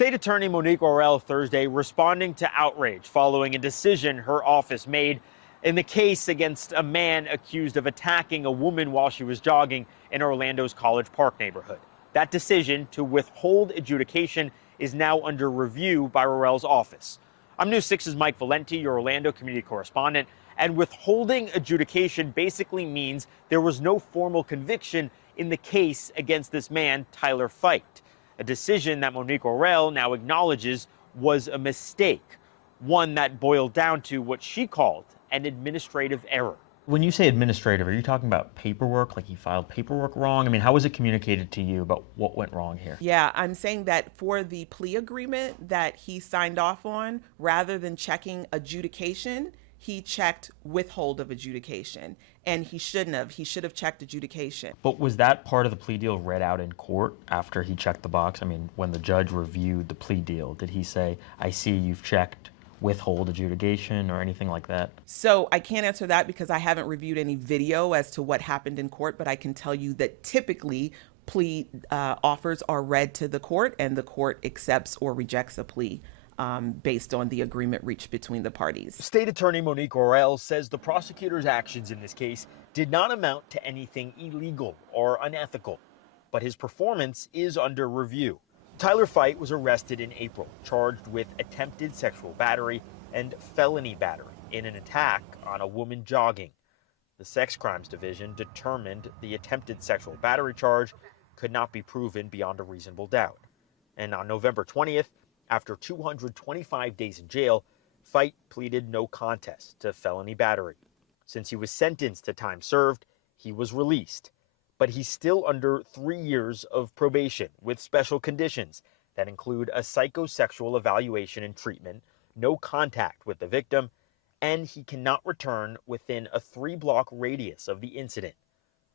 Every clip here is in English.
State Attorney Monique Worrell Thursday responding to outrage following a decision her office made in the case against a man accused of attacking a woman while she was jogging in Orlando's College Park neighborhood. That decision to withhold adjudication is now under review by Worrell's office. I'm News 6's Mike Valenti, your Orlando community correspondent, and withholding adjudication basically means there was no formal conviction in the case against this man, Tyler Feight, a decision that Monique Worrell now acknowledges was a mistake, one that boiled down to what she called an administrative error. When you say administrative, are you talking about paperwork, like he filed paperwork wrong? I mean, how was it communicated to you about what went wrong here? Yeah, I'm saying that for the plea agreement that he signed off on, rather than checking adjudication, he checked withhold of adjudication, and he shouldn't have. He should have checked adjudication. But was that part of the plea deal read out in court after he checked the box? I mean, when the judge reviewed the plea deal, did he say, I see you've checked withhold adjudication or anything like that? So I can't answer that because I haven't reviewed any video as to what happened in court, but I can tell you that typically plea offers are read to the court, and the court accepts or rejects a plea based on the agreement reached between the parties. State Attorney Monique Worrell says the prosecutor's actions in this case did not amount to anything illegal or unethical, but his performance is under review. Tyler Feight was arrested in April, charged with attempted sexual battery and felony battery in an attack on a woman jogging. The Sex Crimes Division determined the attempted sexual battery charge could not be proven beyond a reasonable doubt. And on November 20th, after 225 days in jail, Feight pleaded no contest to felony battery. Since he was sentenced to time served, he was released. But he's still under 3 years of probation with special conditions that include a psychosexual evaluation and treatment, no contact with the victim, and he cannot return within a 3-block radius of the incident.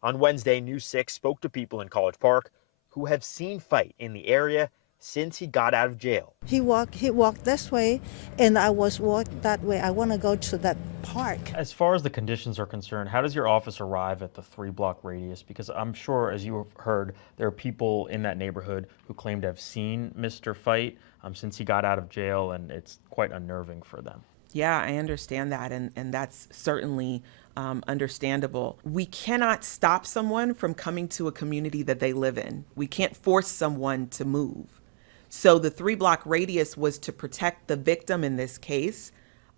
On Wednesday, News 6 spoke to people in College Park who have seen Feight in the area since he got out of jail. He walked this way, and I was walking that way. I want to go to that park. As far as the conditions are concerned, how does your office arrive at the 3-block radius? Because I'm sure, as you have heard, there are people in that neighborhood who claim to have seen Mr. Feight since he got out of jail, and it's quite unnerving for them. Yeah, I understand that, and that's certainly understandable. We cannot stop someone from coming to a community that they live in. We can't force someone to move. So the 3-block radius was to protect the victim in this case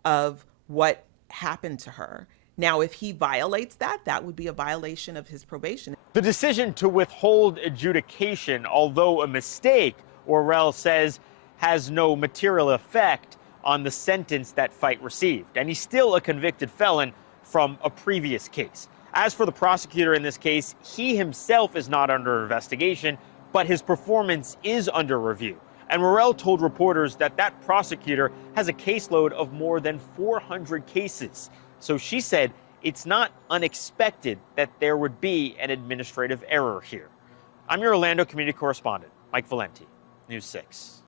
of what happened to her. Now, if he violates that, that would be a violation of his probation. The decision to withhold adjudication, although a mistake, Worrell says, has no material effect on the sentence that Feight received. And he's still a convicted felon from a previous case. As for the prosecutor in this case, he himself is not under investigation, but his performance is under review. And Worrell told reporters that that prosecutor has a caseload of more than 400 cases. So she said it's not unexpected that there would be an administrative error here. I'm your Orlando community correspondent, Mike Valenti, News 6.